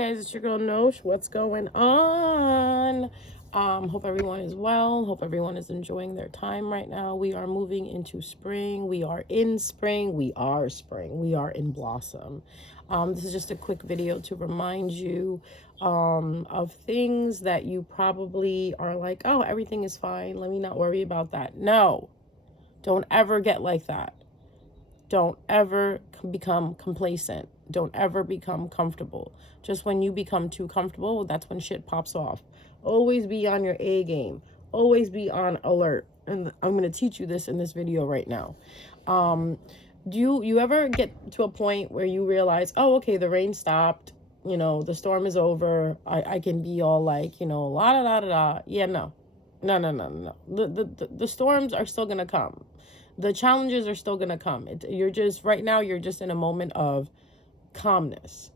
Guys, it's your girl Nosh. What's going on? Hope everyone is well. Hope everyone is enjoying their time right now. We are moving into spring. We are in spring. We are spring. We are in blossom. This is just a quick video to remind you of things that you probably are like, oh, everything is fine. Let me not worry about that. No, don't ever get like that. Don't ever become complacent. Don't ever become comfortable. Just when you become too comfortable, that's when shit pops off. Always be on your A game. Always be on alert. And I'm going to teach you this in this video right now. Do you ever get to a point where you realize, oh, okay, the rain stopped. You know, the storm is over. I can be all like, la da da da da. Yeah, no. No. The storms are still going to come. The challenges are still going to come. Right now, you're just in a moment of calmness.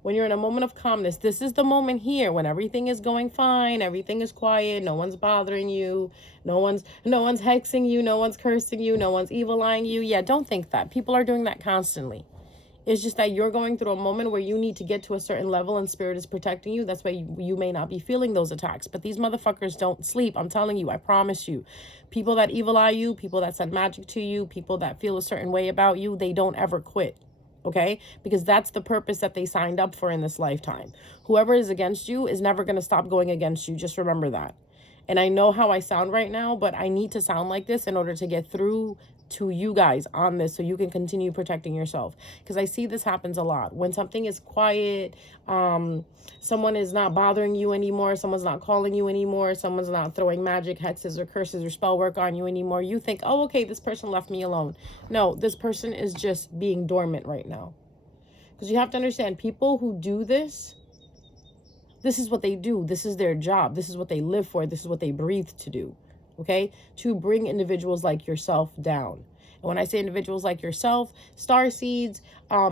When you're in a moment of calmness, this is the moment here when everything is going fine, everything is quiet, no one's bothering you, no one's hexing you, no one's cursing you, no one's evil eyeing you. Yeah, don't think that. People are doing that constantly. It's just that you're going through a moment where you need to get to a certain level and spirit is protecting you. That's why you may not be feeling those attacks. But these motherfuckers don't sleep. I'm telling you, I promise you. People that evil eye you, people that send magic to you, people that feel a certain way about you, they don't ever quit. Okay? Because that's the purpose that they signed up for in this lifetime. Whoever is against you is never going to stop going against you. Just remember that. And I know how I sound right now, but I need to sound like this in order to get through to you guys on this so you can continue protecting yourself. Because I see this happens a lot. When something is quiet, someone is not bothering you anymore, someone's not calling you anymore, someone's not throwing magic, hexes, or curses, or spell work on you anymore, you think, oh, okay, this person left me alone. No, this person is just being dormant right now. Because you have to understand, people who do this is what they do. This is their job. This is what they live for. This is what they breathe to do. Okay? To bring individuals like yourself down. And when I say individuals like yourself, star seeds,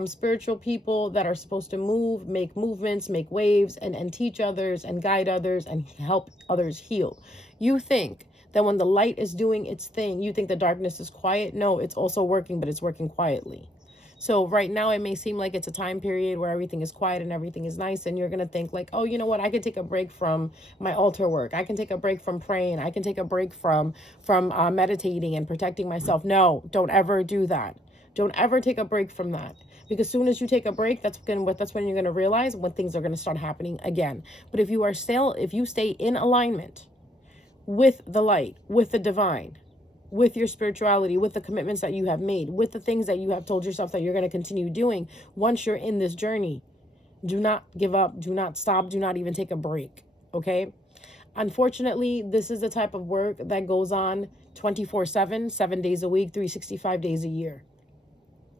spiritual people that are supposed to move, make movements, make waves, and teach others and guide others and help others heal. You think that when the light is doing its thing, you think the darkness is quiet. No, it's also working, but it's working quietly. So right now it may seem like it's a time period where everything is quiet and everything is nice. And you're going to think like, oh, you know what? I could take a break from my altar work. I can take a break from praying. I can take a break from meditating and protecting myself. No, don't ever do that. Don't ever take a break from that. Because as soon as you take a break, that's when you're going to realize when things are going to start happening again. But if you stay in alignment with the light, with the divine, with your spirituality, with the commitments that you have made, with the things that you have told yourself that you're going to continue doing once you're in this journey. Do not give up. Do not stop. Do not even take a break. Okay? Unfortunately, this is the type of work that goes on 24/7, 7 days a week, 365 days a year.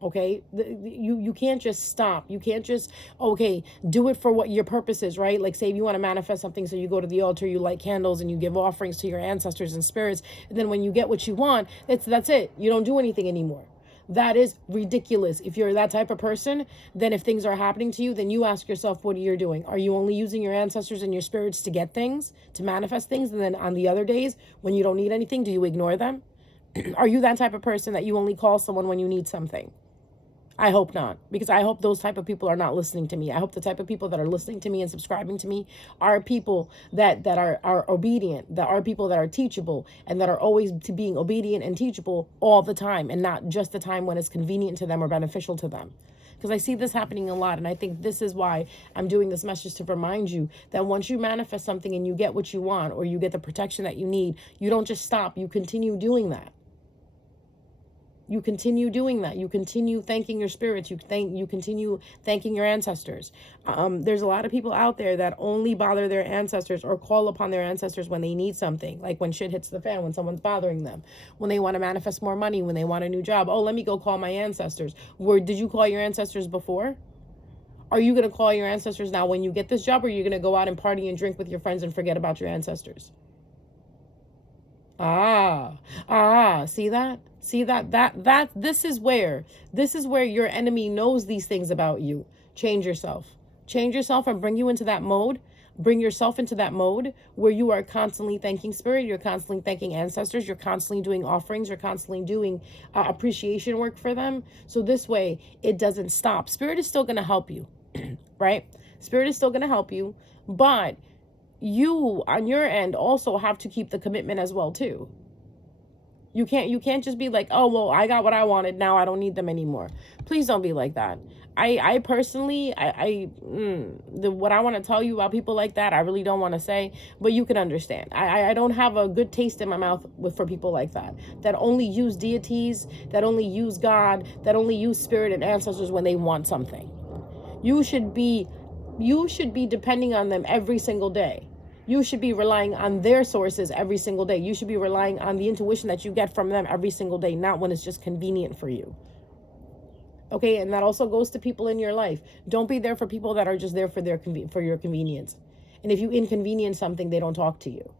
Okay, you can't just stop. You can't just, okay, do it for what your purpose is, right? Like say if you want to manifest something, so you go to the altar, you light candles and you give offerings to your ancestors and spirits. And then when you get what you want, that's it. You don't do anything anymore. That is ridiculous. If you're that type of person, then if things are happening to you, then you ask yourself what you're doing. Are you only using your ancestors and your spirits to get things, to manifest things? And then on the other days when you don't need anything, do you ignore them? Are you that type of person that you only call someone when you need something? I hope not, because I hope those type of people are not listening to me. I hope the type of people that are listening to me and subscribing to me are people that are obedient, that are people that are teachable, and that are always to being obedient and teachable all the time, and not just the time when it's convenient to them or beneficial to them. Because I see this happening a lot, and I think this is why I'm doing this message, to remind you that once you manifest something and you get what you want, or you get the protection that you need, you don't just stop. You continue doing that. You continue doing that. You continue thanking your spirits. You continue thanking your ancestors. There's a lot of people out there that only bother their ancestors or call upon their ancestors when they need something, like when shit hits the fan, when someone's bothering them, when they want to manifest more money, when they want a new job. Oh, let me go call my ancestors. Did you call your ancestors before? Are you going to call your ancestors now when you get this job, or are you going to go out and party and drink with your friends and forget about your ancestors? See that? See that this is where your enemy knows these things about you. Change yourself and bring you into that mode. Bring yourself into that mode where you are constantly thanking spirit, you're constantly thanking ancestors, you're constantly doing offerings, you're constantly doing appreciation work for them. So this way it doesn't stop. Spirit is still going to help you, right? Spirit is still going to help you, but you on your end also have to keep the commitment as well too. You can't just be like, oh, well, I got what I wanted, now I don't need them anymore. Please don't be like that. I personally, what I want to tell you about people like that, I really don't want to say, but you can understand. I don't have a good taste in my mouth for people like that only use deities, that only use God, that only use spirit and ancestors when they want something. You should be depending on them every single day. You should be relying on their sources every single day. You should be relying on the intuition that you get from them every single day, not when it's just convenient for you. Okay, and that also goes to people in your life. Don't be there for people that are just there for your convenience. And if you inconvenience something, they don't talk to you.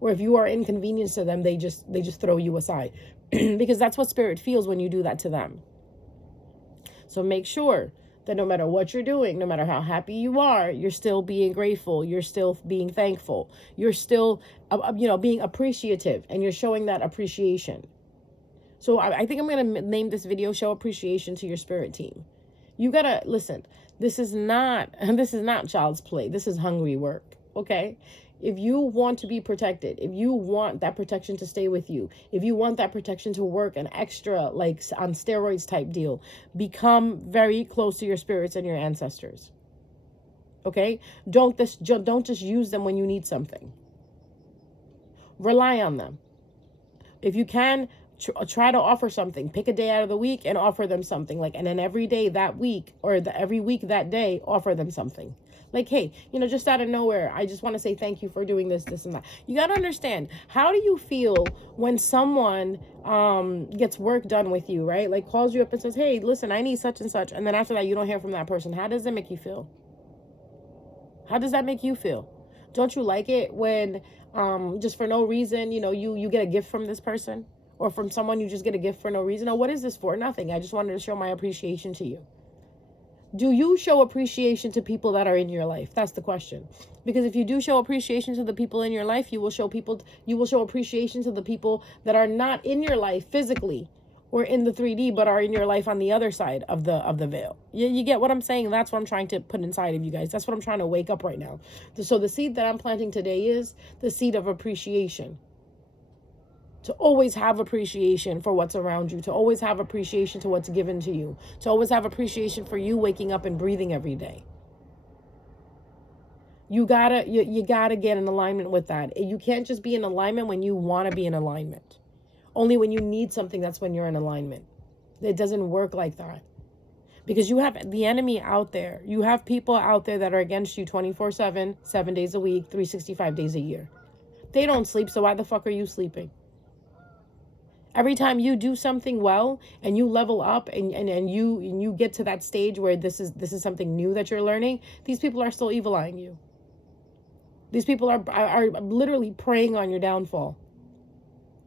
Or if you are inconvenienced to them, they just throw you aside. Because that's what spirit feels when you do that to them. So make sure that no matter what you're doing, no matter how happy you are, you're still being grateful, you're still being thankful, you're still, being appreciative, and you're showing that appreciation. So I think I'm going to name this video, Show Appreciation to Your Spirit Team. You got to, listen, this is not child's play. This is hungry work, okay? If you want to be protected, if you want that protection to stay with you, if you want that protection to work an extra, like on steroids type deal, become very close to your spirits and your ancestors. Okay? Don't just use them when you need something. Rely on them. If you can, try to offer something. Pick a day out of the week and offer them something. And then every day that week, or every week that day, offer them something. Like, hey, just out of nowhere, I just want to say thank you for doing this, and that. You got to understand, how do you feel when someone gets work done with you, right? Like calls you up and says, hey, listen, I need such and such. And then after that, you don't hear from that person. How does that make you feel? How does that make you feel? Don't you like it when just for no reason, you get a gift from this person? Or from someone you just get a gift for no reason? Oh, what is this for? Nothing. I just wanted to show my appreciation to you. Do you show appreciation to people that are in your life? That's the question. Because if you do show appreciation to the people in your life, you will show appreciation to the people that are not in your life physically or in the 3D, but are in your life on the other side of the veil. You get what I'm saying? That's what I'm trying to put inside of you guys. That's what I'm trying to wake up right now. So the seed that I'm planting today is the seed of appreciation. To always have appreciation for what's around you, to always have appreciation to what's given to you, to always have appreciation for you waking up and breathing every day. You gotta get in alignment with that. You can't just be in alignment when you want to be in alignment. Only when you need something, that's when you're in alignment. It doesn't work like that. Because you have the enemy out there. You have people out there that are against you 24/7, 7 days a week, 365 days a year. They don't sleep, so why the fuck are you sleeping? Every time you do something well and you level up and you get to that stage where this is something new that you're learning, these people are still evil eyeing you. These people are literally preying on your downfall.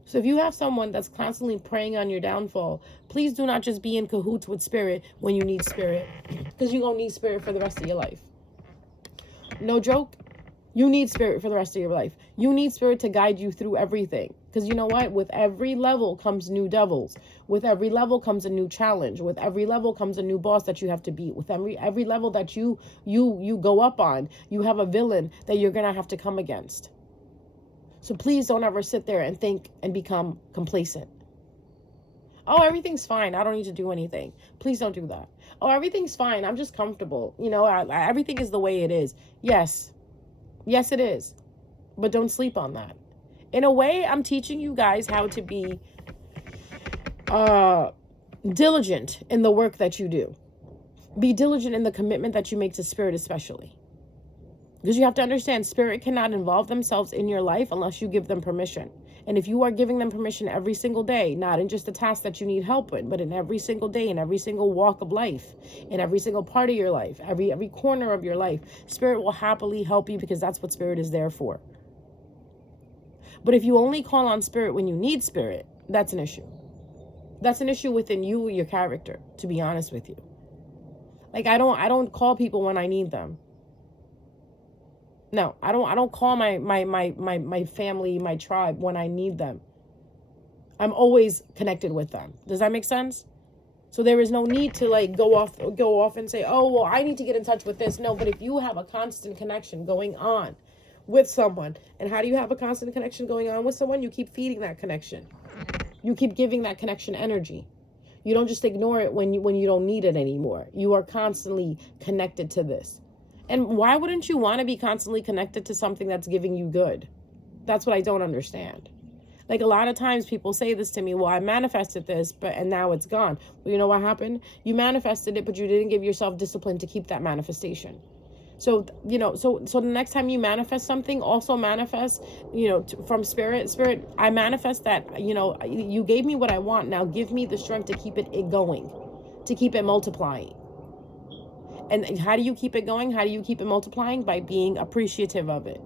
So if you have someone that's constantly preying on your downfall, please do not just be in cahoots with spirit when you need spirit, because you're going to need spirit for the rest of your life. No joke. You need spirit for the rest of your life. You need spirit to guide you through everything. Because you know what? With every level comes new devils. With every level comes a new challenge. With every level comes a new boss that you have to beat. With every level that you go up on, you have a villain that you're going to have to come against. So please don't ever sit there and think and become complacent. Oh, everything's fine. I don't need to do anything. Please don't do that. Oh, everything's fine. I'm just comfortable. Everything is the way it is. Yes, it is. But don't sleep on that. In a way, I'm teaching you guys how to be diligent in the work that you do. Be diligent in the commitment that you make to spirit, especially. Because you have to understand, spirit cannot involve themselves in your life unless you give them permission. And if you are giving them permission every single day, not in just the task that you need help with, but in every single day, in every single walk of life, in every single part of your life, every corner of your life, spirit will happily help you, because that's what spirit is there for. But if you only call on spirit when you need spirit, that's an issue. That's an issue within you, your character, to be honest with you. Like, I don't call people when I need them. No, I don't call my family, my tribe when I need them. I'm always connected with them. Does that make sense? So there is no need to like go off and say, oh, well, I need to get in touch with this. No, but if you have a constant connection going on with someone, and how do you have a constant connection going on with someone? You keep feeding that connection. You keep giving that connection energy. You don't just ignore it when you don't need it anymore. You are constantly connected to this. And why wouldn't you want to be constantly connected to something that's giving you good? That's what I don't understand. Like a lot of times people say this to me, well, I manifested this, and now it's gone. Well, you know what happened? You manifested it, but you didn't give yourself discipline to keep that manifestation. So, so the next time you manifest something, also manifest, from spirit, I manifest that, you gave me what I want. Now give me the strength to keep it going, to keep it multiplying. And how do you keep it going? How do you keep it multiplying? By being appreciative of it,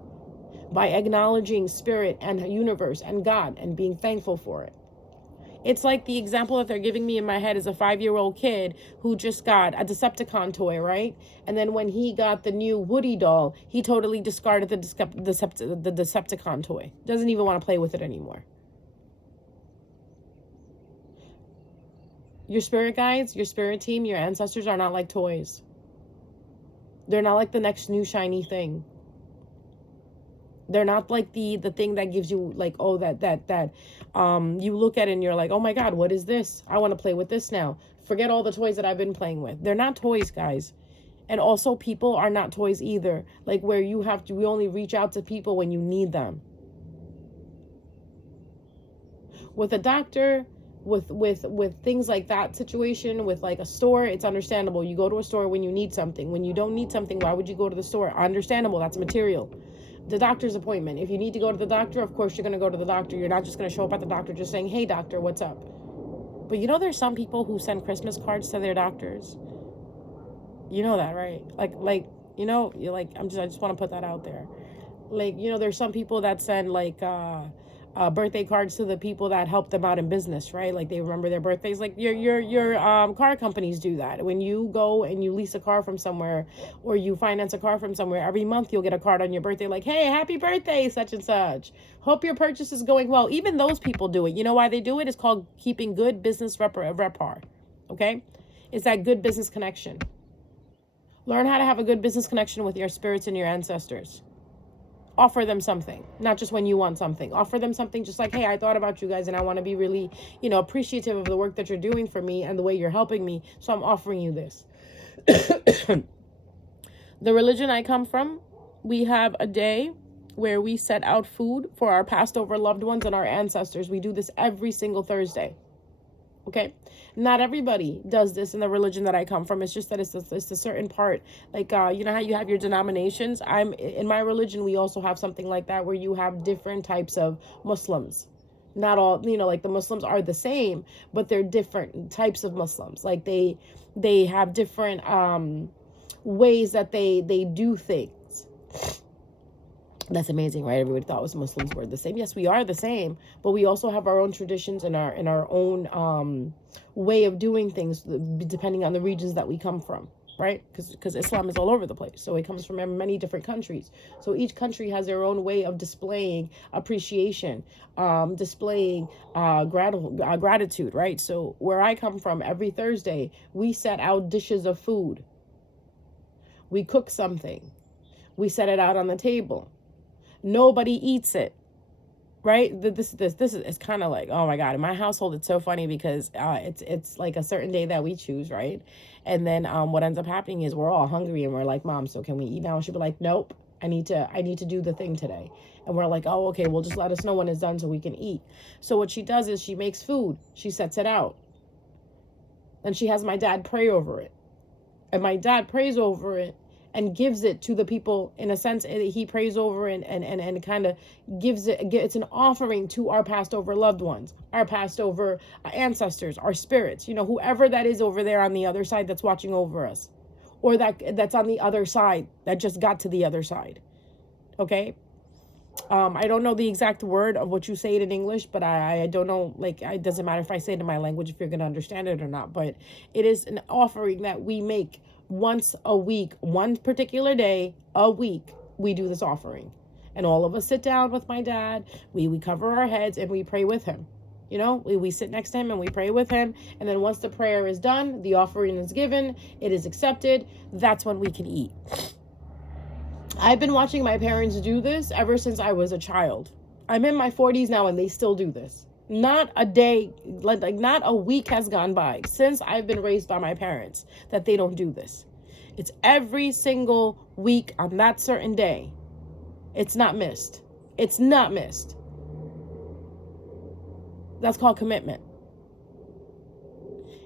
by acknowledging spirit and universe and God and being thankful for it. It's like the example that they're giving me in my head is a 5-year-old kid who just got a Decepticon toy, right? And then when he got the new Woody doll, he totally discarded the Decepticon toy. Doesn't even want to play with it anymore. Your spirit guides, your spirit team, your ancestors are not like toys. They're not like the next new shiny thing. They're not like the thing that gives you like, oh, that you look at it and you're like, oh my God, what is this? I want to play with this now. Forget all the toys that I've been playing with. They're not toys, guys. And also people are not toys either. Like where we only reach out to people when you need them. With a doctor, with things like that situation, with like a store, it's understandable. You go to a store when you need something. When you don't need something, why would you go to the store? Understandable, that's material. The doctor's appointment. If you need to go to the doctor, of course you're going to go to the doctor. You're not just going to show up at the doctor just saying, hey doctor, what's up? But there's some people who send Christmas cards to their doctors. You know that, right? I just want to put that out there. Like, there's some people that send like birthday cards to the people that help them out in business, right? Like they remember their birthdays. Like your car companies do that. When you go and you lease a car from somewhere or you finance a car from somewhere, every month you'll get a card on your birthday like, hey, happy birthday, such and such. Hope your purchase is going well. Even those people do it. You know why they do it? It's called keeping good business rapport. Okay? It's that good business connection. Learn how to have a good business connection with your spirits and your ancestors. Offer them something, not just when you want something. Offer them something just like, hey, I thought about you guys and I want to be really, appreciative of the work that you're doing for me and the way you're helping me. So I'm offering you this. The religion I come from, we have a day where we set out food for our passed over loved ones and our ancestors. We do this every single Thursday. Okay? Not everybody does this in the religion that I come from. It's just that it's a certain part. Like, you know how you have your denominations? In my religion, we also have something like that where you have different types of Muslims. Not all, like the Muslims are the same, but they're different types of Muslims. Like they have different ways that they do things. That's amazing, right? Everybody thought Muslims were the same. Yes, we are the same, but we also have our own traditions and our own way of doing things, depending on the regions that we come from, right? Because Islam is all over the place, so it comes from many different countries. So each country has their own way of displaying appreciation, displaying gratitude, right? So where I come from, every Thursday we set out dishes of food. We cook something, we set it out on the table. Nobody eats it, right? This is kind of like, oh my God, in my household, it's so funny because it's like a certain day that we choose, right? And then what ends up happening is we're all hungry and we're like, Mom, so can we eat now? And she'll be like, nope, I need to do the thing today. And we're like, oh, okay, well, just let us know when it's done so we can eat. So what she does is she makes food, she sets it out, and she has my dad pray over it. And my dad prays over it and gives it to the people. In a sense, he prays over and kind of gives it. It's an offering to our passed over loved ones, our passed over ancestors, our spirits, whoever that is over there on the other side that's watching over us, or that's on the other side that just got to the other side. Okay. I don't know the exact word of what you say it in English, but I don't know, like, it doesn't matter if I say it in my language, if you're going to understand it or not, but it is an offering that we make once a week, one particular day a week. We do this offering, and all of us sit down with my dad. We cover our heads and we pray with him. You know, we sit next to him and we pray with him. And then once the prayer is done, the offering is given, it is accepted. That's when we can eat. I've been watching my parents do this ever since I was a child. I'm in my 40s now and they still do this. Not a day, like not a week has gone by since I've been raised by my parents that they don't do this. It's every single week on that certain day. It's not missed. It's not missed. That's called commitment.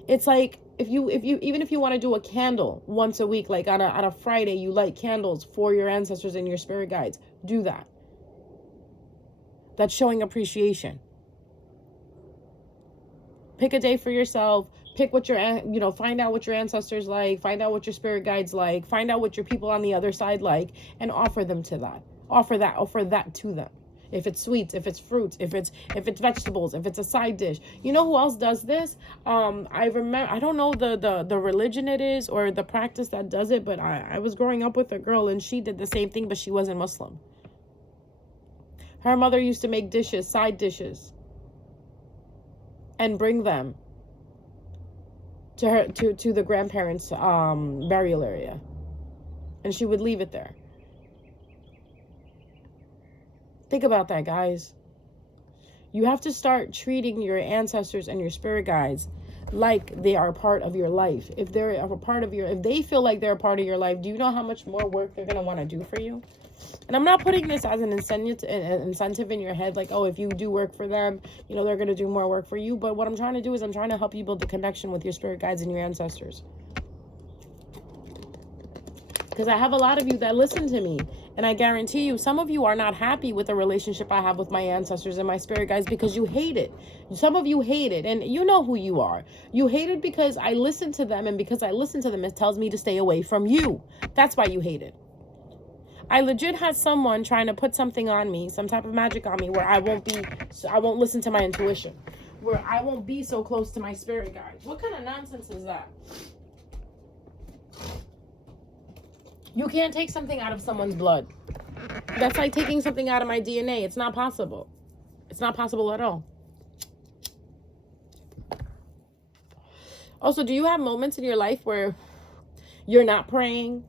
It's like if you even if you want to do a candle once a week, like on a Friday, you light candles for your ancestors and your spirit guides. Do that. That's showing appreciation. Pick a day for yourself. Pick what find out what your ancestors like. Find out what your spirit guides like. Find out what your people on the other side like, and offer them to that. Offer that to them. If it's sweets, if it's fruits, if it's vegetables, if it's a side dish. You know who else does this? I remember, I don't know the religion it is or the practice that does it, but I was growing up with a girl and she did the same thing, but she wasn't Muslim. Her mother used to make dishes, side dishes, and bring them to her to the grandparents' burial area, and she would leave it there. Think about that, guys. You have to start treating your ancestors and your spirit guides like they are a part of your life. If they feel like they're a part of your life, do you know how much more work they're going to want to do for you? And I'm not putting this as an incentive in your head, like, oh, if you do work for them, they're going to do more work for you. But what I'm trying to do is I'm trying to help you build the connection with your spirit guides and your ancestors. Because I have a lot of you that listen to me. And I guarantee you, some of you are not happy with the relationship I have with my ancestors and my spirit guides because you hate it. Some of you hate it. And you know who you are. You hate it because I listen to them. And because I listen to them, it tells me to stay away from you. That's why you hate it. I legit had someone trying to put something on me, some type of magic on me, where I won't listen to my intuition. Where I won't be so close to my spirit guides. What kind of nonsense is that? You can't take something out of someone's blood. That's like taking something out of my DNA. It's not possible. It's not possible at all. Also, do you have moments in your life where you're not praying,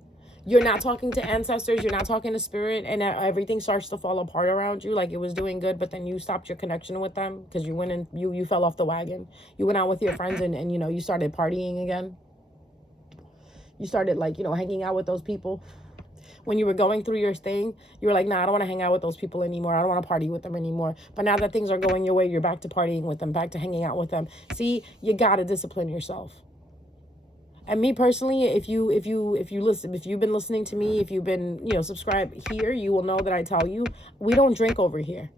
you're not talking to ancestors, you're not talking to spirit, and everything starts to fall apart around you, like it was doing good, but then you stopped your connection with them because you went and you fell off the wagon. You went out with your friends and you started partying again. You started hanging out with those people. When you were going through your thing, you were like, nah, I don't want to hang out with those people anymore. I don't want to party with them anymore. But now that things are going your way, you're back to partying with them, back to hanging out with them. See, you got to discipline yourself. And me personally, if you've been listening to me, if you've been, subscribed here, you will know that I tell you, we don't drink over here.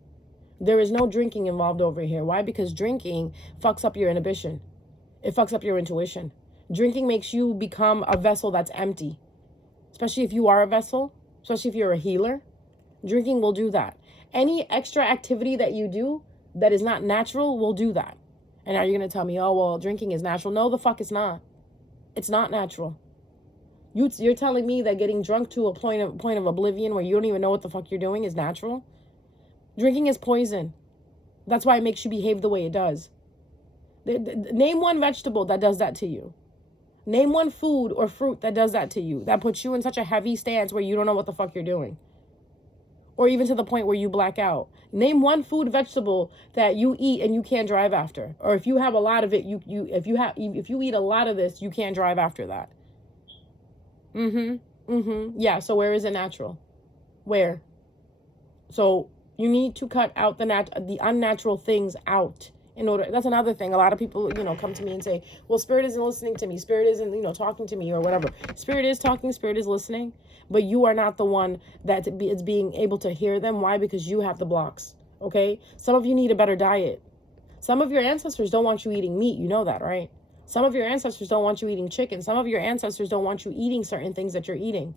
There is no drinking involved over here. Why? Because drinking fucks up your inhibition. It fucks up your intuition. Drinking makes you become a vessel that's empty. Especially if you are a vessel, especially if you're a healer. Drinking will do that. Any extra activity that you do that is not natural will do that. And are you going to tell me, oh, well, drinking is natural? No, the fuck it's not. It's not natural. You're telling me that getting drunk to a point of oblivion where you don't even know what the fuck you're doing is natural? Drinking is poison. That's why it makes you behave the way it does. Name one vegetable that does that to you. Name one food or fruit that does that to you, that puts you in such a heavy stance where you don't know what the fuck you're doing. Or even to the point where you black out. Name one food, vegetable that you eat and you can't drive after. Or if you have a lot of it, if you eat a lot of this, you can't drive after that. Yeah, so where is it natural? Where? So you need to cut out the unnatural things out. That's another thing. A lot of people, come to me and say, well, spirit isn't listening to me. Spirit isn't, talking to me or whatever. Spirit is talking, spirit is listening, but you are not the one that is being able to hear them. Why? Because you have the blocks. Okay. Some of you need a better diet. Some of your ancestors don't want you eating meat. You know that, right? Some of your ancestors don't want you eating chicken. Some of your ancestors don't want you eating certain things that you're eating.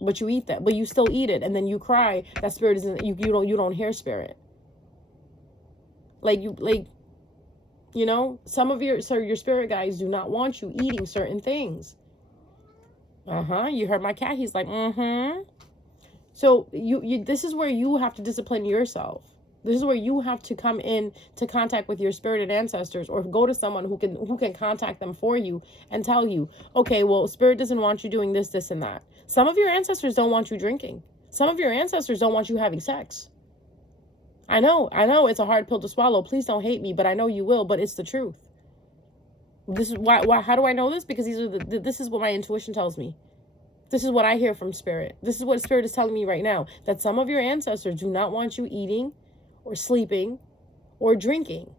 But you eat that, but you still eat it. And then you cry that spirit isn't, you don't hear spirit. Some of your spirit guides do not want you eating certain things. You heard my cat. He's like, So this is where you have to discipline yourself. This is where you have to come in to contact with your spirit and ancestors, or go to someone who can contact them for you and tell you, okay, well, spirit doesn't want you doing this, this, and that. Some of your ancestors don't want you drinking. Some of your ancestors don't want you having sex. I know it's a hard pill to swallow. Please don't hate me, but I know you will, but it's the truth. This is why how do I know this? Because this is what my intuition tells me. This is what I hear from spirit. This is what spirit is telling me right now, that some of your ancestors do not want you eating or sleeping or drinking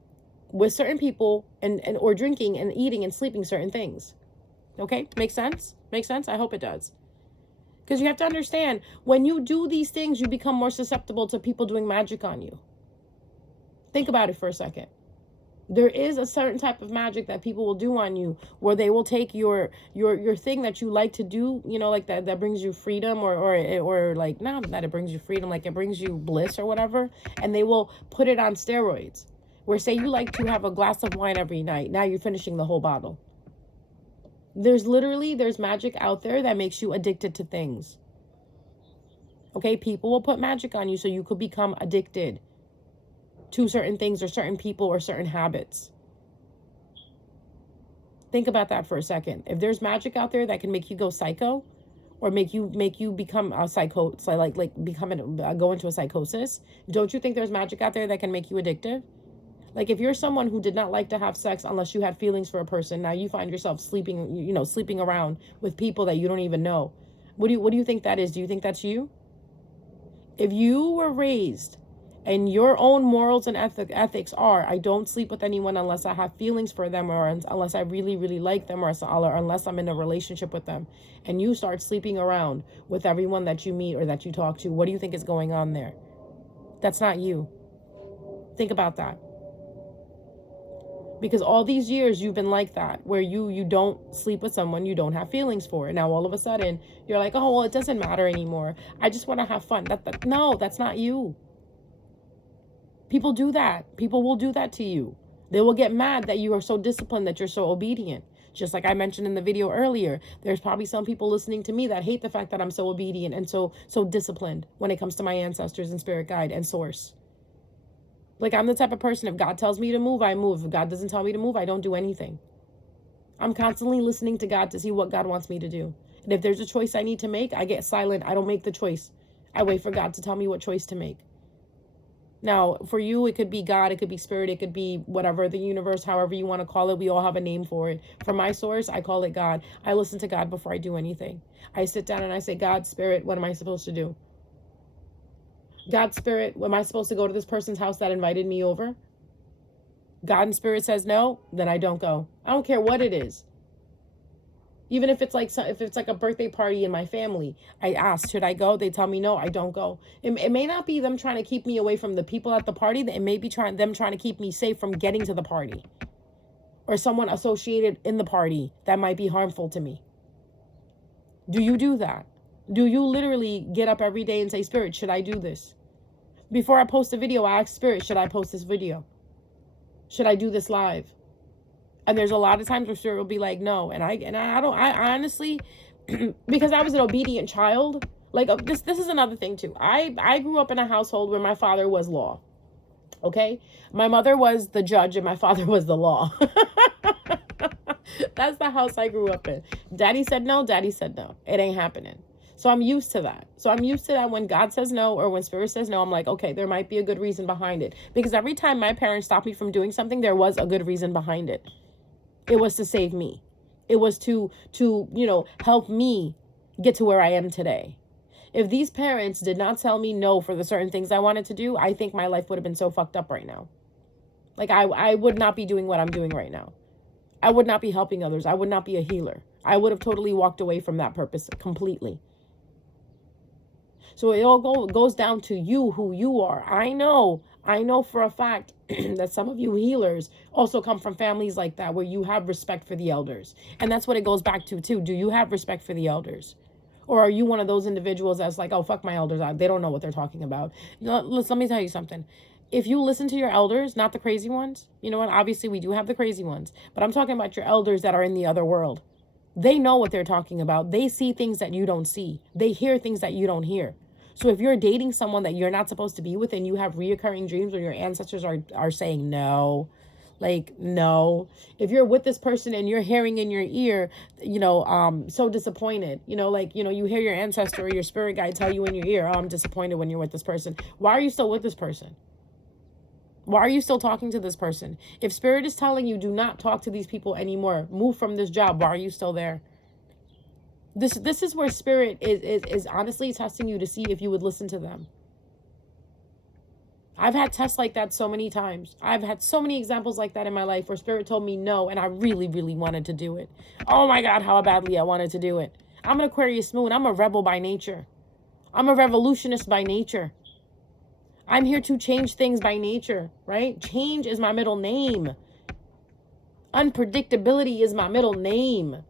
with certain people, and or drinking and eating and sleeping certain things. Okay? Makes sense? Makes sense? I hope it does. Because you have to understand, when you do these things, you become more susceptible to people doing magic on you. Think about it for a second. There is a certain type of magic that people will do on you, where they will take your thing that you like to do, you know, like that brings you freedom, or like, not that it brings you freedom, like it brings you bliss or whatever, and they will put it on steroids. Where, say you like to have a glass of wine every night, now you're finishing the whole bottle. There's magic out there that makes you addicted to things. Okay, people will put magic on you so you could become addicted to certain things or certain people or certain habits. Think about that for a second. If there's magic out there that can make you go psycho, or make you become a psycho, so like go into a psychosis, don't you think there's magic out there that can make you addictive? Like, if you're someone who did not like to have sex unless you had feelings for a person, now you find yourself sleeping around with people that you don't even know. What do you think that is? Do you think that's you? If you were raised and your own morals and ethics are, I don't sleep with anyone unless I have feelings for them, or unless I really, really like them, or unless I'm in a relationship with them, and you start sleeping around with everyone that you meet or that you talk to, what do you think is going on there? That's not you. Think about that. Because all these years you've been like that, where you don't sleep with someone you don't have feelings for. And now all of a sudden you're like, oh, well, it doesn't matter anymore. I just want to have fun. No, that's not you. People do that. People will do that to you. They will get mad that you are so disciplined, that you're so obedient. Just like I mentioned in the video earlier, there's probably some people listening to me that hate the fact that I'm so obedient and so disciplined when it comes to my ancestors and spirit guide and source. Like, I'm the type of person, if God tells me to move, I move. If God doesn't tell me to move, I don't do anything. I'm constantly listening to God to see what God wants me to do. And if there's a choice I need to make, I get silent. I don't make the choice. I wait for God to tell me what choice to make. Now, for you, it could be God, it could be spirit, it could be whatever, the universe, however you want to call it. We all have a name for it. For my source, I call it God. I listen to God before I do anything. I sit down and I say, God, spirit, what am I supposed to do? God, spirit, am I supposed to go to this person's house that invited me over? God and spirit says no, then I don't go. I don't care what it is. Even if it's like a birthday party in my family, I ask, should I go? They tell me no, I don't go. It may not be them trying to keep me away from the people at the party. It may be them trying to keep me safe from getting to the party, or someone associated in the party that might be harmful to me. Do you do that? Do you literally get up every day and say, spirit, should I do this? Before I post a video, I ask spirit, should I post this video? Should I do this live? And there's a lot of times where spirit will be like, no. And I honestly, because I was an obedient child, like, this is another thing too. I grew up in a household where my father was law. Okay? My mother was the judge and my father was the law. That's the house I grew up in. Daddy said no, daddy said no. It ain't happening. So I'm used to that. So I'm used to that when God says no, or when spirit says no, I'm like, okay, there might be a good reason behind it. Because every time my parents stopped me from doing something, there was a good reason behind it. It was to save me. It was to help me get to where I am today. If these parents did not tell me no for the certain things I wanted to do, I think my life would have been so fucked up right now. Like, I would not be doing what I'm doing right now. I would not be helping others. I would not be a healer. I would have totally walked away from that purpose completely. So it all goes down to you, who you are. I know for a fact that some of you healers also come from families like that, where you have respect for the elders. And that's what it goes back to too. Do you have respect for the elders? Or are you one of those individuals that's like, oh, fuck my elders, they don't know what they're talking about? Let me tell you something. If you listen to your elders, not the crazy ones, you know what? Obviously, we do have the crazy ones. But I'm talking about your elders that are in the other world. They know what they're talking about. They see things that you don't see. They hear things that you don't hear. So if you're dating someone that you're not supposed to be with and you have reoccurring dreams where your ancestors are saying no, like, no. If you're with this person and you're hearing in your ear, so disappointed, like, you hear your ancestor or your spirit guide tell you in your ear, oh, I'm disappointed when you're with this person. Why are you still with this person? Why are you still talking to this person? If spirit is telling you do not talk to these people anymore, move from this job, why are you still there? This is where spirit is honestly testing you to see if you would listen to them. I've had tests like that so many times. I've had so many examples like that in my life where spirit told me no, and I really, really wanted to do it. Oh my God, how badly I wanted to do it. I'm an Aquarius moon. I'm a rebel by nature. I'm a revolutionist by nature. I'm here to change things by nature, right? Change is my middle name. Unpredictability is my middle name.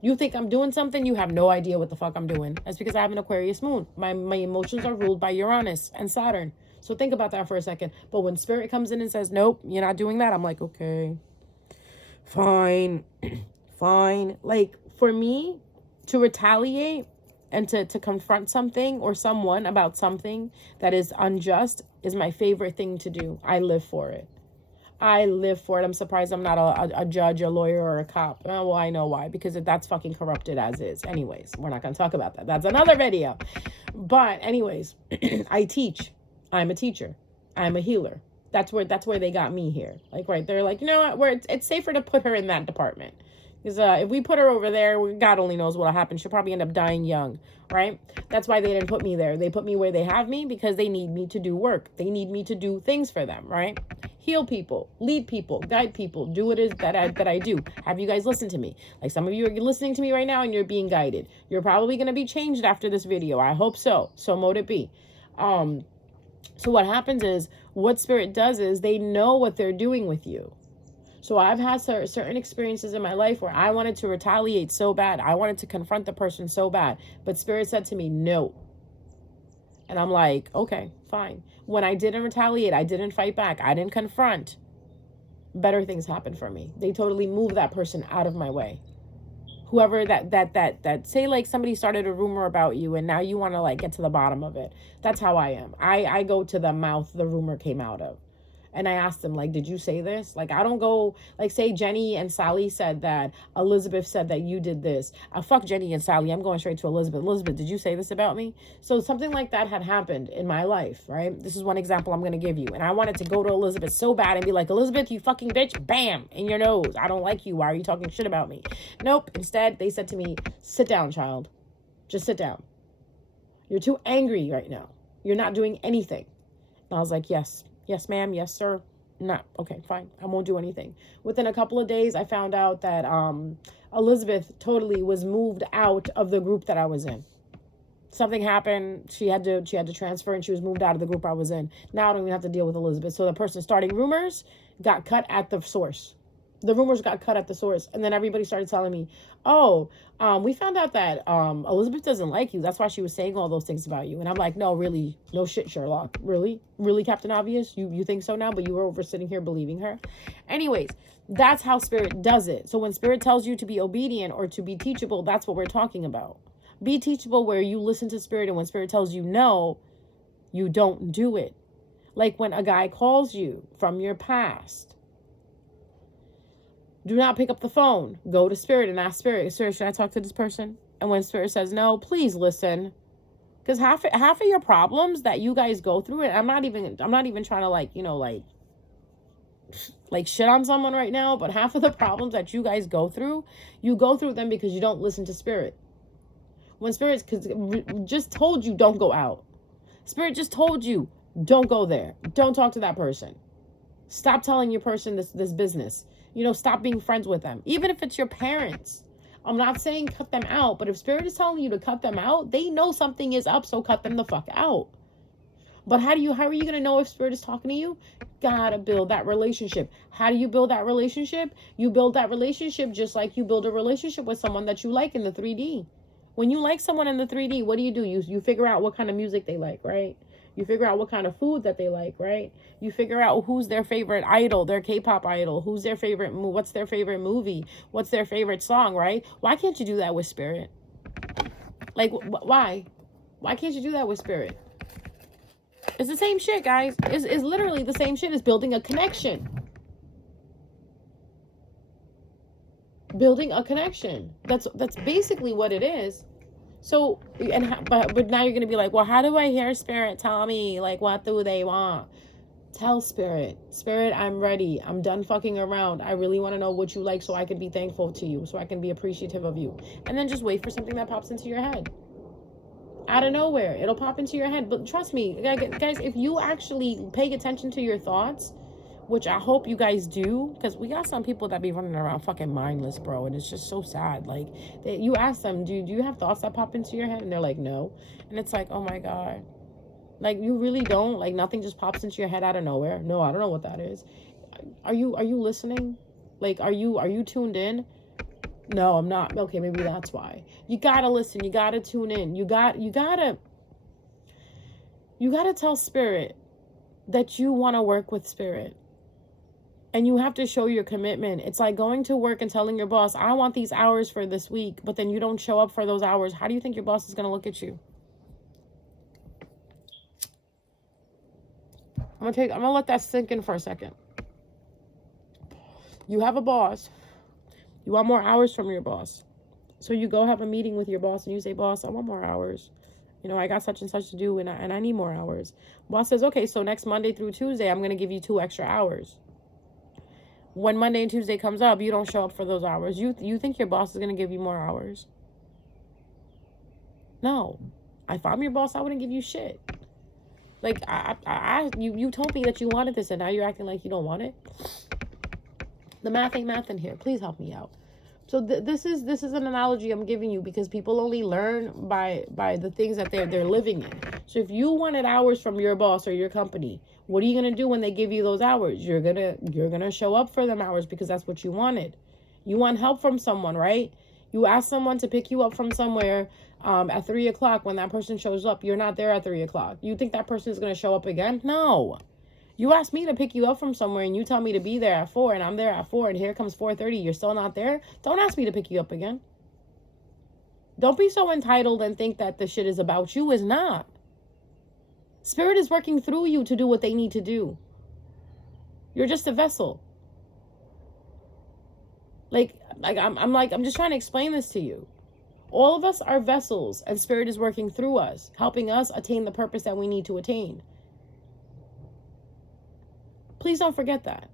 You think I'm doing something, you have no idea what the fuck I'm doing. That's because I have an Aquarius moon. My emotions are ruled by Uranus and Saturn. So think about that for a second. But when spirit comes in and says, nope, you're not doing that, I'm like, okay, fine, fine. Like, for me to retaliate and to confront something or someone about something that is unjust is my favorite thing to do. I live for it. I live for it. I'm surprised I'm not a judge, a lawyer, or a cop. Well, I know why. Because that's fucking corrupted as is. Anyways, we're not going to talk about that. That's another video. But anyways, I teach. I'm a teacher. I'm a healer. That's where they got me here. Like, right. They're like, you know what? It's safer to put her in that department. Because if we put her over there, God only knows what'll happen. She'll probably end up dying young, right? That's why they didn't put me there. They put me where they have me because they need me to do work. They need me to do things for them, right? Heal people, lead people, guide people, do what it is that I do. Have you guys listened to me? Like, some of you are listening to me right now and you're being guided. You're probably going to be changed after this video. I hope so. So mote it be. So what happens is, what spirit does is they know what they're doing with you. So I've had certain experiences in my life where I wanted to retaliate so bad. I wanted to confront the person so bad. But spirit said to me, no. And I'm like, okay, fine. When I didn't retaliate, I didn't fight back, I didn't confront, better things happened for me. They totally moved that person out of my way. Whoever that say, like, somebody started a rumor about you and now you want to, like, get to the bottom of it. That's how I am. I go to the mouth the rumor came out of. And I asked them, like, did you say this? Like, I don't go, like, say Jenny and Sally said that, Elizabeth said that you did this. Fuck Jenny and Sally. I'm going straight to Elizabeth. Elizabeth, did you say this about me? So something like that had happened in my life, right? This is one example I'm going to give you. And I wanted to go to Elizabeth so bad and be like, Elizabeth, you fucking bitch, bam, in your nose. I don't like you. Why are you talking shit about me? Nope. Instead, they said to me, sit down, child. Just sit down. You're too angry right now. You're not doing anything. And I was like, yes. Yes, ma'am. Yes, sir. Not okay, fine. I won't do anything. Within a couple of days, I found out that Elizabeth totally was moved out of the group that I was in. Something happened. She had to transfer, and she was moved out of the group I was in. Now I don't even have to deal with Elizabeth. So the person starting rumors got cut at the source. The rumors got cut at the source. And then everybody started telling me, oh, we found out that Elizabeth doesn't like you. That's why she was saying all those things about you. And I'm like, no, really? No shit, Sherlock. Really? Really, Captain Obvious? You think so now? But you were over sitting here believing her? Anyways, that's how spirit does it. So when spirit tells you to be obedient or to be teachable, that's what we're talking about. Be teachable where you listen to spirit, and when spirit tells you no, you don't do it. Like when a guy calls you from your past. Do not pick up the phone. Go to spirit and ask spirit, spirit, should I talk to this person? And when spirit says no, please listen. Because half of your problems that you guys go through, and I'm not even trying to like shit on someone right now, but half of the problems that you guys go through, you go through them because you don't listen to spirit. When spirit just told you don't go out. Spirit just told you don't go there. Don't talk to that person. Stop telling your person this business. Stop being friends with them. Even if it's your parents. I'm not saying cut them out, but if spirit is telling you to cut them out, they know something is up, so cut them the fuck out. But how are you going to know if spirit is talking to you? Gotta build that relationship. How do you build that relationship? You build that relationship just like you build a relationship with someone that you like in the 3D. When you like someone in the 3D, what do? You figure out what kind of music they like, right? You figure out what kind of food that they like, right? You figure out who's their favorite idol, their K-pop idol, what's their favorite movie, what's their favorite song, right? Why can't you do that with spirit? Like, why? Why can't you do that with spirit? It's the same shit, guys. It's literally the same shit as building a connection. Building a connection. That's basically what it is. So, but now you're going to be like, well, how do I hear spirit tell me? Like, what do they want? Tell spirit, I'm ready. I'm done fucking around. I really want to know what you like so I can be thankful to you, so I can be appreciative of you. And then just wait for something that pops into your head. Out of nowhere, it'll pop into your head. But trust me, guys, if you actually pay attention to your thoughts, which I hope you guys do, because we got some people that be running around fucking mindless, bro, and it's just so sad. Like, you ask them, do you have thoughts that pop into your head? And they're like, no. And it's like, oh my God. Like, you really don't? Like, nothing just pops into your head out of nowhere? No, I don't know what that is. Are you listening? Like, are you tuned in? No, I'm not. Okay, maybe that's why. You gotta listen. You gotta tune in. You gotta tell spirit that you want to work with spirit. And you have to show your commitment. It's like going to work and telling your boss, I want these hours for this week, but then you don't show up for those hours. How do you think your boss is going to look at you? I'm going to let that sink in for a second. You have a boss. You want more hours from your boss. So you go have a meeting with your boss and you say, boss, I want more hours. You know, I got such and such to do and I need more hours. Boss says, okay, so next Monday through Tuesday, I'm going to give you 2 extra hours. When Monday and Tuesday comes up, you don't show up for those hours. You think your boss is going to give you more hours? No. If I'm your boss, I wouldn't give you shit. Like, you told me that you wanted this, and now you're acting like you don't want it. The math ain't math in here. Please help me out. So this is an analogy I'm giving you because people only learn by the things that they're living in. So if you wanted hours from your boss or your company, what are you gonna do when they give you those hours? You're gonna show up for them hours because that's what you wanted. You want help from someone, right? You ask someone to pick you up from somewhere at 3 o'clock. When that person shows up, you're not there at 3 o'clock. You think that person is gonna show up again? No. You ask me to pick you up from somewhere and you tell me to be there at 4 and I'm there at 4 and here comes 4:30. You're still not there? Don't ask me to pick you up again. Don't be so entitled and think that the shit is about you. It's not. Spirit is working through you to do what they need to do. You're just a vessel. I'm just trying to explain this to you. All of us are vessels and spirit is working through us, helping us attain the purpose that we need to attain. Please don't forget that.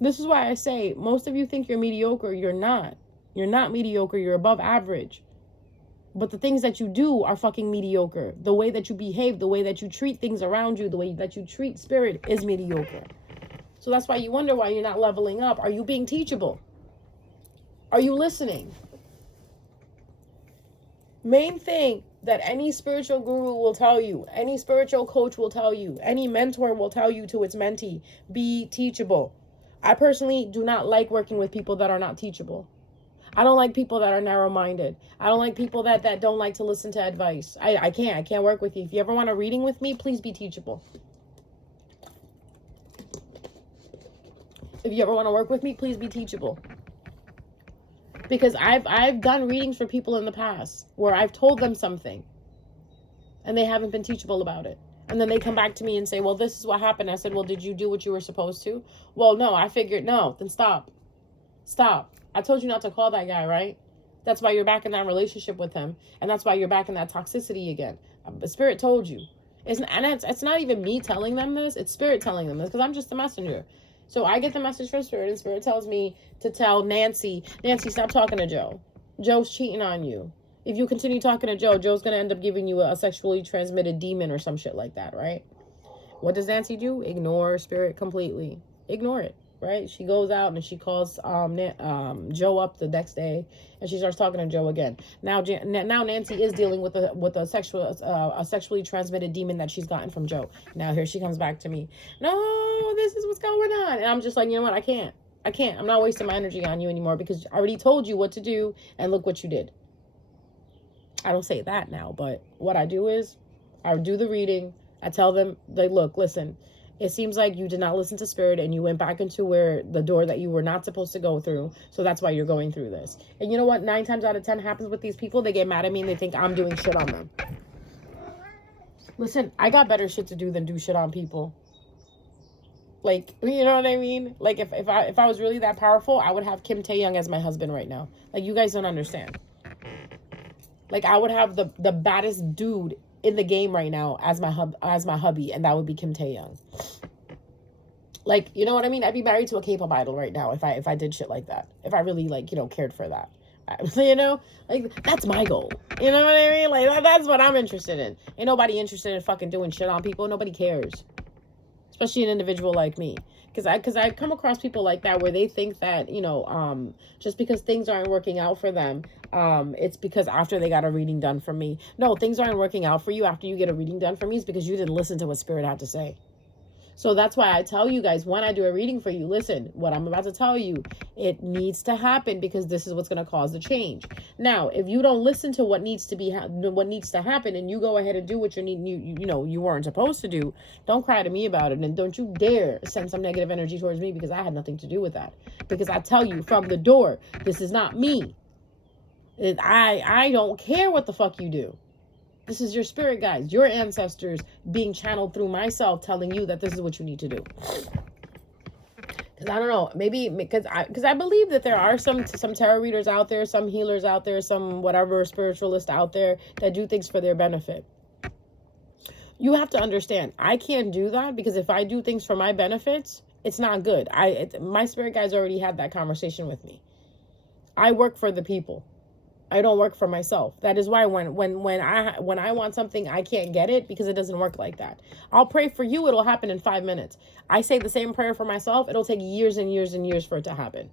This is why I say most of you think you're mediocre. You're not. You're not mediocre. You're above average. But the things that you do are fucking mediocre. The way that you behave, the way that you treat things around you, the way that you treat spirit is mediocre. So that's why you wonder why you're not leveling up. Are you being teachable? Are you listening? Main thing that any spiritual guru will tell you, any spiritual coach will tell you, any mentor will tell you to its mentee, be teachable. I personally do not like working with people that are not teachable. I don't like people that are narrow-minded. I don't like people that don't like to listen to advice. I can't work with you. If you ever want a reading with me, please be teachable. If you ever want to work with me, please be teachable. Because I've done readings for people in the past where I've told them something and they haven't been teachable about it. And then they come back to me and say, well, this is what happened. I said, well, did you do what you were supposed to? Well, no, I figured, no, then stop. Stop. I told you not to call that guy, right? That's why you're back in that relationship with him. And that's why you're back in that toxicity again. Spirit told you. It's not even me telling them this. It's Spirit telling them this because I'm just the messenger. So I get the message from Spirit and Spirit tells me to tell Nancy, stop talking to Joe. Joe's cheating on you. If you continue talking to Joe, Joe's going to end up giving you a sexually transmitted demon or some shit like that, right? What does Nancy do? Ignore Spirit completely. Ignore it, right? She goes out and she calls Joe up the next day and she starts talking to Joe again. Now Nancy is dealing with a sexually transmitted demon that she's gotten from Joe. Now here she comes back to me. No, this is what's going on. And I'm just like, you know what? I can't. I'm not wasting my energy on you anymore because I already told you what to do and look what you did. I don't say that now, but what I do is I do the reading. I tell them, like, look, listen, it seems like you did not listen to Spirit and you went back into where the door that you were not supposed to go through. So that's why you're going through this. And you know what? 9 times out of 10 happens with these people. They get mad at me and they think I'm doing shit on them. Listen, I got better shit to do than do shit on people. Like, you know what I mean? Like, if I was really that powerful, I would have Kim Tae-young as my husband right now. Like, you guys don't understand. Like, I would have the baddest dude in the game right now as my hubby, and that would be Kim Tae-young. Like, you know what I mean? I'd be married to a K-pop idol right now if I did shit like that. If I really, like, you know, cared for that. You know? Like, that's my goal. You know what I mean? Like, that's what I'm interested in. Ain't nobody interested in fucking doing shit on people. Nobody cares. Especially an individual like me. Because I come across people like that where they think that, you know, just because things aren't working out for them, it's because after they got a reading done from me. No, things aren't working out for you after you get a reading done from me is because you didn't listen to what Spirit had to say. So that's why I tell you guys, when I do a reading for you, listen, what I'm about to tell you, it needs to happen because this is what's going to cause the change. Now, if you don't listen to what needs to happen and you go ahead and do what you weren't supposed to do, don't cry to me about it. And don't you dare send some negative energy towards me because I had nothing to do with that. Because I tell you from the door, this is not me. I don't care what the fuck you do. This is your spirit guides, your ancestors being channeled through myself telling you that this is what you need to do. Because I don't know, maybe because I believe that there are some tarot readers out there, some healers out there, some whatever spiritualists out there that do things for their benefit. You have to understand, I can't do that because if I do things for my benefits, it's not good. My spirit guides already had that conversation with me. I work for the people. I don't work for myself. That is why when I want something, I can't get it because it doesn't work like that. I'll pray for you. It'll happen in 5 minutes. I say the same prayer for myself. It'll take years and years and years for it to happen.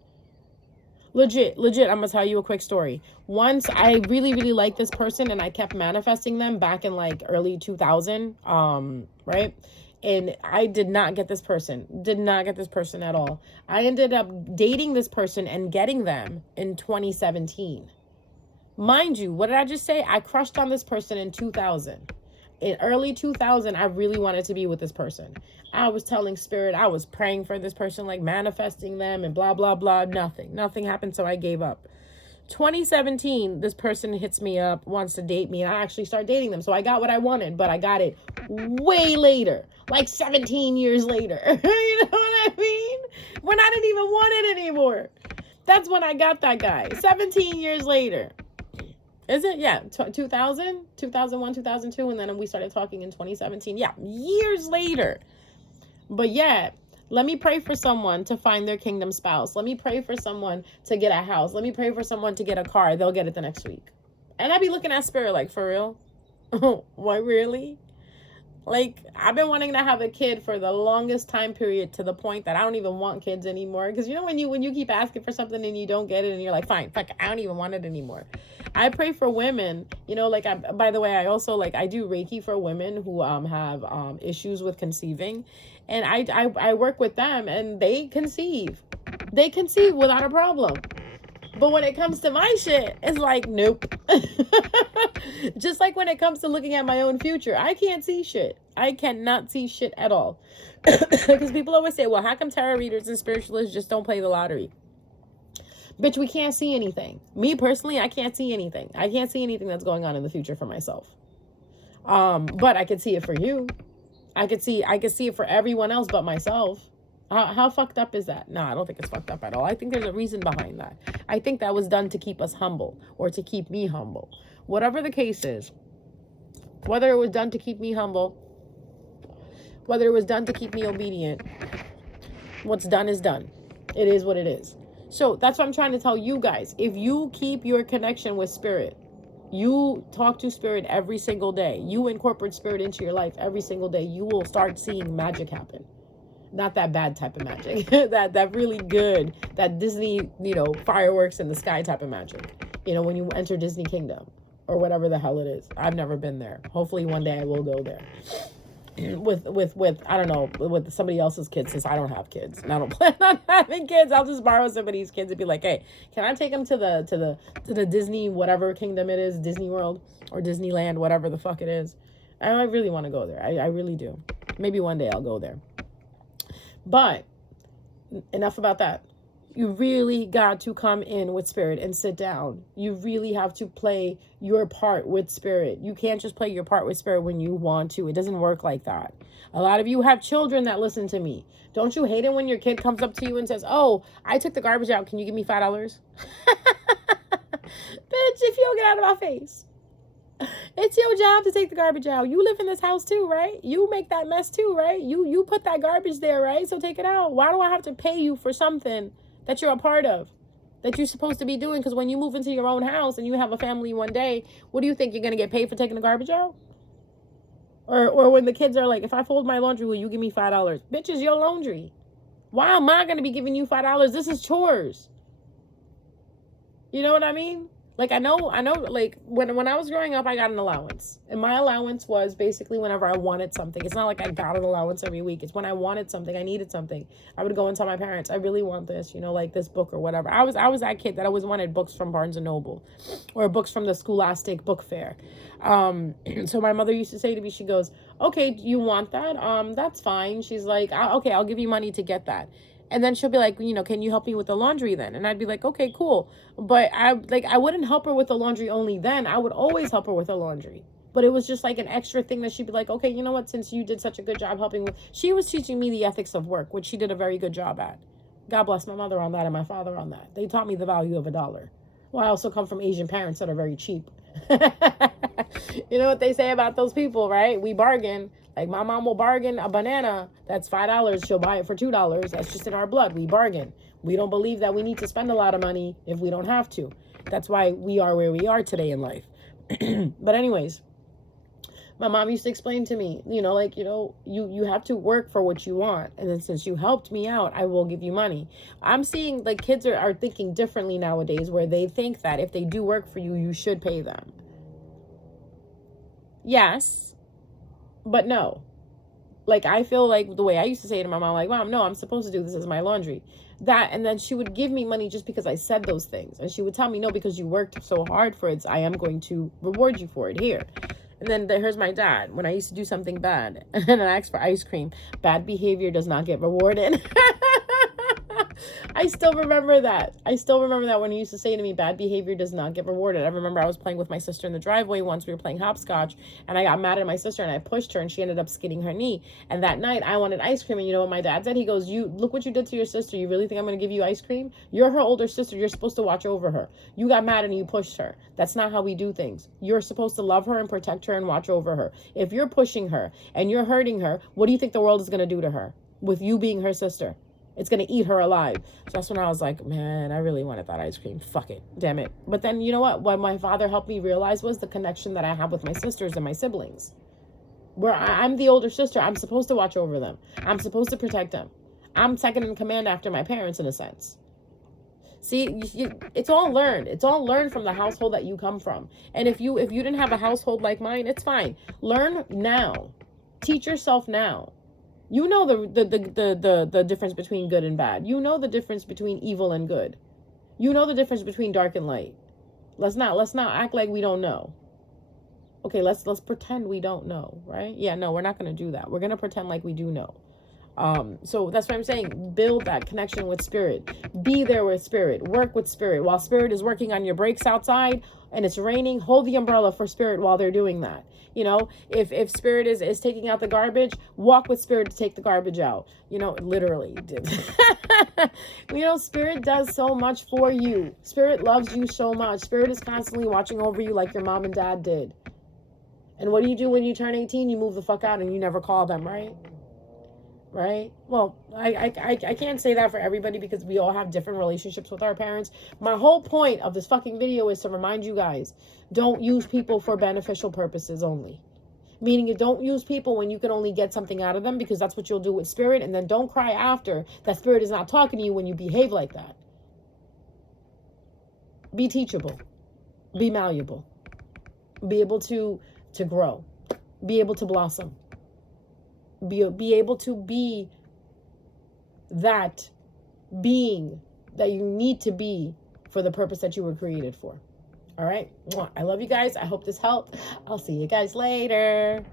Legit. I'm going to tell you a quick story. Once I really, really liked this person and I kept manifesting them back in like early 2000, right? And I did not get this person. Did not get this person at all. I ended up dating this person and getting them in 2017. Mind you, what did I just say? I crushed on this person in 2000. In early 2000, I really wanted to be with this person. I was telling Spirit, I was praying for this person, like manifesting them and blah, blah, blah. Nothing happened, so I gave up. 2017, this person hits me up, wants to date me, and I actually start dating them. So I got what I wanted, but I got it way later, like 17 years later. You know what I mean? When I didn't even want it anymore. That's when I got that guy, 17 years later. Is it? Yeah. 2000, 2001, 2002. And then we started talking in 2017. Yeah. Years later. But yeah, let me pray for someone to find their kingdom spouse. Let me pray for someone to get a house. Let me pray for someone to get a car. They'll get it the next week. And I'd be looking at Spirit like, for real? What, really? Like, I've been wanting to have a kid for the longest time period to the point that I don't even want kids anymore. Because, you know, when you keep asking for something and you don't get it and you're like, fine, fuck, I don't even want it anymore. I pray for women, you know, like, by the way, I also, like, I do Reiki for women who have issues with conceiving. And I work with them and they conceive. They conceive without a problem. But when it comes to my shit, it's like, nope. Just like when it comes to looking at my own future, I can't see shit. I cannot see shit at all. Because people always say, well, how come tarot readers and spiritualists just don't play the lottery? Bitch, we can't see anything. Me personally, I can't see anything. I can't see anything that's going on in the future for myself. But I could see it for you. I could see it for everyone else but myself. How fucked up is that? No, I don't think it's fucked up at all. I think there's a reason behind that. I think that was done to keep us humble or to keep me humble. Whatever the case is, whether it was done to keep me humble, whether it was done to keep me obedient, what's done is done. It is what it is. So that's what I'm trying to tell you guys. If you keep your connection with Spirit, you talk to Spirit every single day, you incorporate Spirit into your life every single day, you will start seeing magic happen. Not that bad type of magic. that really good, that Disney, you know, fireworks in the sky type of magic. You know, when you enter Disney Kingdom or whatever the hell it is. I've never been there. Hopefully one day I will go there. With I don't know, with somebody else's kids, since I don't have kids and I don't plan on having kids. I'll just borrow somebody's kids and be like, hey, can I take them to the Disney whatever kingdom it is, Disney World or Disneyland, whatever the fuck it is. I really want to go there. I really do. Maybe one day I'll go there. But enough about that. You really got to come in with spirit and sit down. You really have to play your part with spirit. You can't just play your part with spirit when you want to. It doesn't work like that. A lot of you have children that listen to me. Don't you hate it when your kid comes up to you and says, oh, I took the garbage out. Can you give me $5? Bitch, if you don't get out of my face. It's your job to take the garbage out. You live in this house too, right? You make that mess too, right? You put that garbage there, right? So take it out. Why do I have to pay you for something that you're a part of, that you're supposed to be doing? Because when you move into your own house and you have a family one day, what do you think? You're going to get paid for taking the garbage out? Or when the kids are like, if I fold my laundry, will you give me $5? Bitch, it's your laundry. Why am I going to be giving you $5? This is chores. You know what I mean? Like, I know, like, when I was growing up, I got an allowance. And my allowance was basically whenever I wanted something. It's not like I got an allowance every week. It's when I wanted something, I needed something. I would go and tell my parents, I really want this, you know, like this book or whatever. I was that kid that always wanted books from Barnes & Noble or books from the Scholastic Book Fair. So my mother used to say to me, she goes, okay, you want that? That's fine. She's like, okay, I'll give you money to get that. And then she'll be like, you know, can you help me with the laundry then? And I'd be like, okay, cool. But I wouldn't help her with the laundry only then. I would always help her with the laundry. But it was just like an extra thing that she'd be like, okay, you know what? Since you did such a good job helping with, she was teaching me the ethics of work, which she did a very good job at. God bless my mother on that and my father on that. They taught me the value of $1. Well, I also come from Asian parents that are very cheap. You know what they say about those people, right? We bargain. Like, my mom will bargain a banana that's $5. She'll buy it for $2. That's just in our blood. We bargain. We don't believe that we need to spend a lot of money if we don't have to. That's why we are where we are today in life. But anyways, my mom used to explain to me, you know, like, you know, you have to work for what you want. And then since you helped me out, I will give you money. I'm seeing like kids are thinking differently nowadays, where they think that if they do work for you, you should pay them. Yes, but no. Like, I feel like the way I used to say to my mom, like, Mom, no, I'm supposed to do this as my laundry. That, and then she would give me money just because I said those things. And she would tell me, no, because you worked so hard for it, I am going to reward you for it here. And then here's my dad. When I used to do something bad and I asked for ice cream, bad behavior does not get rewarded. I still remember that. When he used to say to me, bad behavior does not get rewarded. I remember I was playing with my sister in the driveway once. We were playing hopscotch, and I got mad at my sister, and I pushed her, and she ended up skidding her knee. And that night, I wanted ice cream, and you know what my dad said? He goes, look what you did to your sister. You really think I'm going to give you ice cream? You're her older sister. You're supposed to watch over her. You got mad, and you pushed her. That's not how we do things. You're supposed to love her and protect her and watch over her. If you're pushing her, and you're hurting her, what do you think the world is going to do to her with you being her sister? It's going to eat her alive. So that's when I was like, man, I really wanted that ice cream. Fuck it. Damn it. But then, you know what my father helped me realize was the connection that I have with my sisters and my siblings. Where I'm the older sister. I'm supposed to watch over them. I'm supposed to protect them. I'm second in command after my parents, in a sense. See, it's all learned. It's all learned from the household that you come from. And if you didn't have a household like mine, it's fine. Learn now. Teach yourself now. You know the difference between good and bad. You know the difference between evil and good. You know the difference between dark and light. Let's not act like we don't know. Okay, let's pretend we don't know, right? Yeah, no, we're not going to do that. We're going to pretend like we do know. So that's what I'm saying. Build that connection with spirit. Be there with spirit. Work with spirit. While spirit is working on your brakes outside and it's raining, hold the umbrella for spirit while they're doing that. You know, if spirit is taking out the garbage, walk with spirit to take the garbage out. You know, literally. You know, spirit does so much for you. Spirit loves you so much. Spirit is constantly watching over you like your mom and dad did. And what do you do when you turn 18? You move the fuck out and you never call them, right? Right? Well, I can't say that for everybody because we all have different relationships with our parents. My whole point of this fucking video is to remind you guys, don't use people for beneficial purposes only. Meaning you don't use people when you can only get something out of them, because that's what you'll do with spirit. And then don't cry after that spirit is not talking to you when you behave like that. Be teachable. Be malleable. Be able to grow. Be able to blossom. Be able to be that being that you need to be for the purpose that you were created for. All right. I love you guys. I hope this helped. I'll see you guys later.